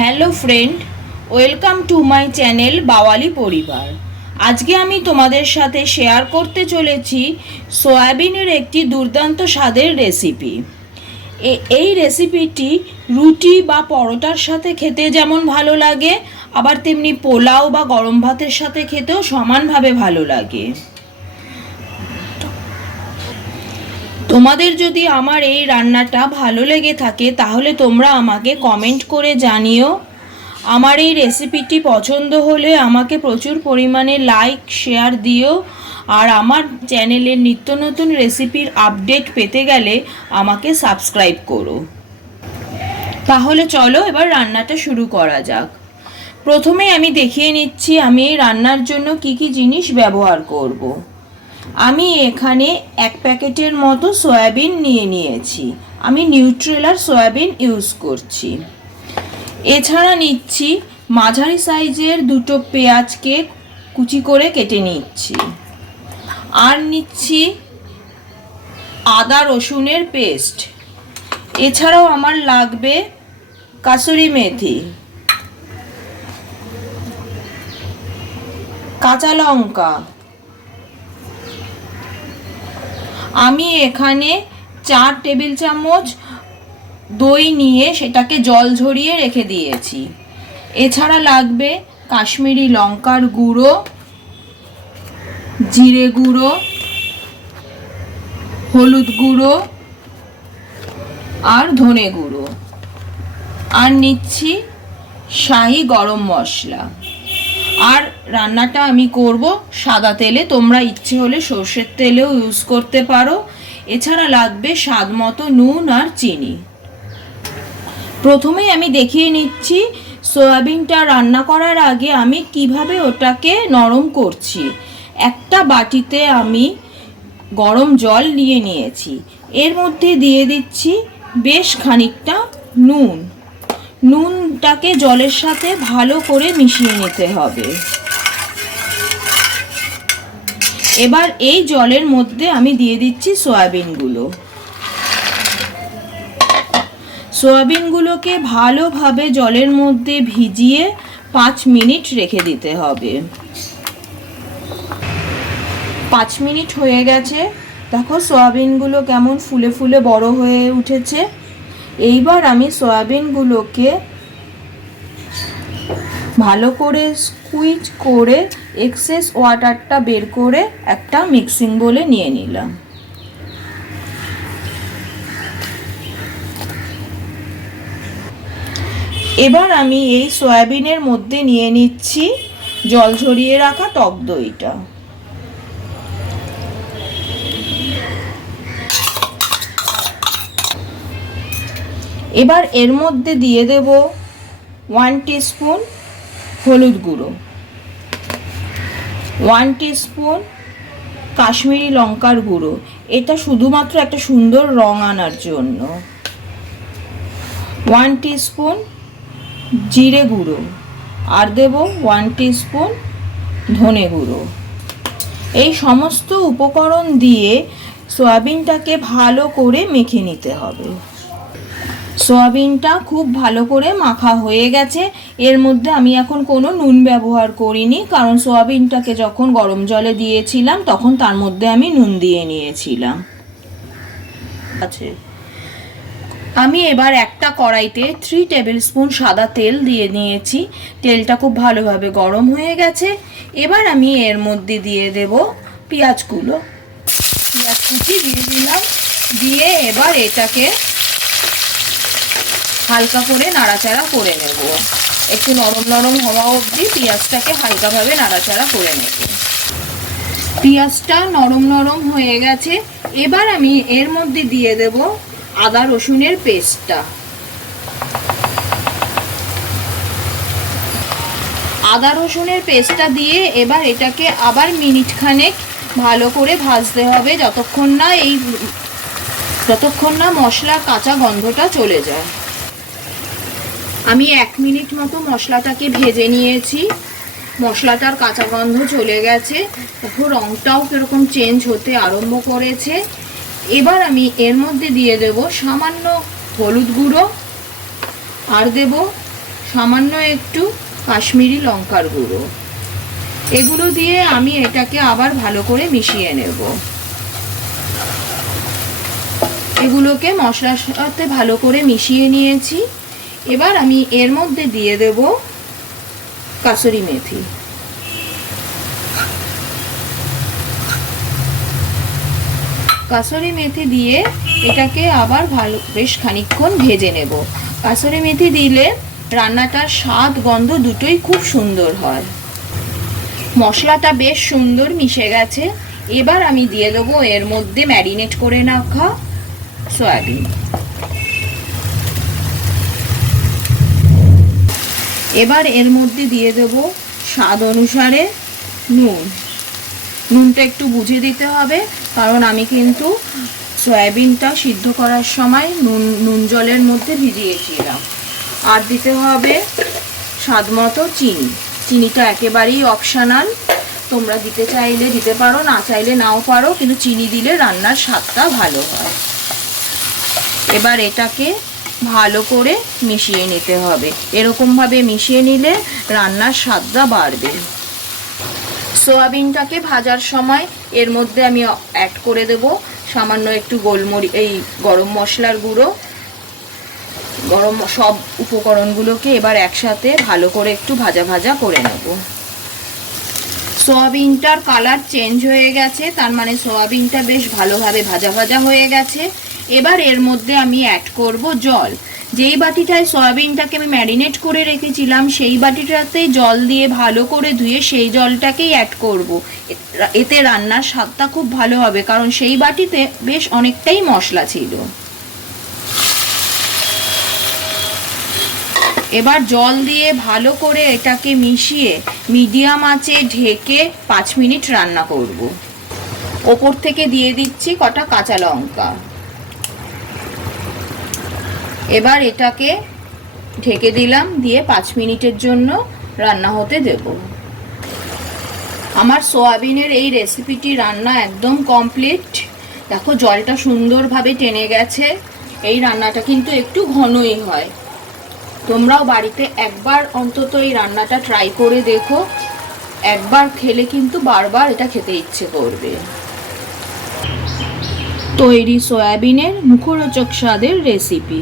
Hello friend, welcome to my channel Bawali Paribar. আজকে আমি তোমাদের সাথে শেয়ার করতে চলেছি সয়াবিনের একটি দুর্দান্ত স্বাদের রেসিপি। এই রেসিপিটি রুটি বা পরোটার সাথে খেতে যেমন ভালো লাগে, আবার তেমনি পোলাও বা গরম ভাতের সাথে খেতেও সমানভাবে ভালো লাগে। তোমাদের যদি আমার এই রান্নাটা ভালো লেগে থাকে তাহলে তোমরা আমাকে কমেন্ট করে জানিও। আমার এই রেসিপিটি পছন্দ হলে আমাকে প্রচুর পরিমাণে লাইক শেয়ার দিও, আর আমার চ্যানেলের নিত্য নতুন রেসিপির আপডেট পেতে গেলে আমাকে সাবস্ক্রাইব করো। তাহলে চলো এবার রান্নাটা শুরু করা যাক। প্রথমে আমি দেখিয়ে নিচ্ছি আমি এই রান্নার জন্য কি কি জিনিস ব্যবহার করব। আমি এখানে 1 প্যাকেটের মতো সয়াবিন নিয়েছি। আমি নিউট্রেলার সয়াবিন ইউজ করছি। এছাড়া নিচ্ছি মাঝারি সাইজের 2টো পেঁয়াজকে কুচি করে কেটে নিচ্ছি। আর নিচ্ছি আদা রসুনের পেস্ট। এছাড়াও আমার লাগবে কাসুরি মেথি, কাঁচা লঙ্কা। আমি এখানে 4 টেবিল চামচ দই নিয়ে সেটাকে জল ঝরিয়ে রেখে দিয়েছি। এছাড়া লাগবে কাশ্মীরি লঙ্কার গুঁড়ো, জিরে গুঁড়ো, হলুদ গুঁড়ো আর ধনে গুঁড়ো। আর নিচ্ছি শাহি গরম মশলা। আর রান্নাটা আমি করব সাদা তেলে, তোমরা ইচ্ছে হলে সর্ষের তেলেও ইউজ করতে পারো। এছাড়া লাগবে স্বাদ মতো নুন আর চিনি। প্রথমেই আমি দেখিয়ে নিচ্ছি সয়াবিনটা রান্না করার আগে আমি কিভাবে ওটাকে নরম করছি। একটা বাটিতে আমি গরম জল নিয়ে নিয়েছি। এর মধ্যে দিয়ে দিচ্ছি বেশ খানিকটা নুন। নুনটাকে জলের সাথে ভালো করে মিশিয়ে নিতে হবে। এবার এই জলের মধ্যে আমি দিয়ে দিচ্ছি সয়াবিনগুলোকে ভালোভাবে জলের মধ্যে ভিজিয়ে 5 মিনিট রেখে দিতে হবে। 5 মিনিট হয়ে গেছে। দেখো সয়াবিনগুলো কেমন ফুলে ফুলে বড় হয়ে উঠেছে। এইবার আমি সয়াবিনগুলোকে ভালো করে স্কুইজ করে এক্সেস ওয়াটারটা বের করে একটা মিক্সিং বোলে নিয়ে নিলাম। এবার আমি এই সয়াবিনের মধ্যে নিয়ে নিচ্ছি জল ঝরিয়ে রাখা টক দইটা। এবার এর মধ্যে দিয়ে দেব 1 টিস্পুন হলুদ গুঁড়ো, 1 টিস্পুন কাশ্মীরি লঙ্কার গুঁড়ো। এটা শুধুমাত্র একটা সুন্দর রং আনার জন্য। 1 টিস্পুন জিরে গুঁড়ো আর দেব 1 টিস্পুন ধনে গুঁড়ো। এই সমস্ত উপকরণ দিয়ে সয়াবিনটাকে ভালো করে মেখে নিতে হবে। সয়াবিনটা খুব ভালো করে মাখা হয়ে গেছে। এর মধ্যে আমি এখন কোনো নুন ব্যবহার করিনি, কারণ সয়াবিনটাকে যখন গরম জলে দিয়েছিলাম তখন তার মধ্যে আমি নুন দিয়ে নিয়েছিলাম। আছে আমি এবার একটা কড়াইতে 3 টেবিল স্পুন সাদা তেল দিয়ে নিয়েছি। তেলটা খুব ভালোভাবে গরম হয়ে গেছে। এবার আমি এর মধ্যে দিয়ে দেব পেঁয়াজ কুচি দিয়ে দিলাম। দিয়ে এবার এটাকে হালকা করে নাড়াচাড়া করে নেব। একটু নরম নরম হওয়া অবধি পেঁয়াজটাকে হালকাভাবে নাড়াচাড়া করে নেব। পেঁয়াজটা নরম নরম হয়ে গেছে। এবার আমি এর মধ্যে দিয়ে দেব আদা রসুনের পেস্টটা। আদা রসুনের পেস্টটা দিয়ে এবার এটাকে আবার মিনিট খানেক ভালো করে ভাজতে হবে, যতক্ষণ না মশলার কাঁচা গন্ধটা চলে যায়। আমি 1 মিনিট মতো মশলাটাকে ভেজে নিয়েছি। মশলাটার কাঁচা গন্ধ চলে গেছে। দেখো রংটাও কিরকম চেঞ্জ হতে আরম্ভ করেছে। এবার আমি এর মধ্যে দিয়ে দেব সামান্য হলুদ গুঁড়ো আর দেব সামান্য একটু কাশ্মীরি লঙ্কার গুঁড়ো। এগুলো দিয়ে আমি এটাকে আবার ভালো করে মিশিয়ে নেব। এগুলোকে মশলার সাথে ভালো করে মিশিয়ে নিয়েছি। এবার আমি এর মধ্যে দিয়ে দেব কাসুরি মেথি। কাসুরি মেথি দিয়ে এটাকে আবার ভালো বেশ খানিকক্ষণ ভেজে নেব। কাসুরি মেথি দিলে রান্নাটার স্বাদ গন্ধ দুটোই খুব সুন্দর হয়। মশলাটা বেশ সুন্দর মিশে গেছে। এবার আমি দিয়ে দেবো এর মধ্যে ম্যারিনেট করে রাখা সয়াবিন। এবার এর মধ্যে দিয়ে দেব স্বাদ অনুসারে নুন। নুনটা একটু বুঝে দিতে হবে, কারণ আমি কিন্তু সয়াবিনটা সিদ্ধ করার সময় নুন জলের মধ্যে ভিজিয়েছিলাম। আর দিতে হবে স্বাদ মতো চিনি। চিনিটা একেবারেই অপশনাল, তোমরা দিতে চাইলে দিতে পারো, না চাইলে নাও পারো, কিন্তু চিনি দিলে রান্নার স্বাদটা ভালো হয়। এবার এটাকে ভালো করে মিশিয়ে নিতে হবে। এরকমভাবে মিশিয়ে নিলে রান্নার স্বাদটা বাড়বে। সোয়াবিনটাকে ভাজার সময় এর মধ্যে আমি অ্যাড করে দেব সামান্য একটু গরম মশলার গুঁড়ো। সব উপকরণগুলোকে এবার একসাথে ভালো করে একটু ভাজা ভাজা করে নেব। সোয়াবিনটার কালার চেঞ্জ হয়ে গেছে, তার মানে সোয়াবিনটা বেশ ভালোভাবে ভাজা ভাজা হয়ে গেছে। এবার এর মধ্যে আমি অ্যাড করব জল। যেই বাটিটায় সয়াবিনটাকে আমি ম্যারিনেট করে রেখেছিলাম সেই বাটিটাতে জল দিয়ে ভালো করে ধুয়ে সেই জলটাকেই অ্যাড করব। এতে রান্নার স্বাদটা খুব ভালো হবে, কারণ সেই বাটিতে বেশ অনেকটাই মশলা ছিল। এবার জল দিয়ে ভালো করে এটাকে মিশিয়ে মিডিয়াম আঁচে ঢেকে 5 মিনিট রান্না করব। ওপর থেকে দিয়ে দিচ্ছি কটা কাঁচা লঙ্কা। এবার এটাকে ঢেকে দিলাম, দিয়ে 5 মিনিটের জন্য রান্না হতে দেব। আমার সোয়াবিনের এই রেসিপিটি রান্না একদম কমপ্লিট। দেখো জলটা সুন্দরভাবে টেনে গেছে। এই রান্নাটা কিন্তু একটু ঘনই হয়। তোমরাও বাড়িতে একবার অন্তত এই রান্নাটা ট্রাই করে দেখো। একবার খেলে কিন্তু বারবার এটা খেতে ইচ্ছে করবে। তৈরি সয়াবিনের মুখরোচক স্বাদের রেসিপি।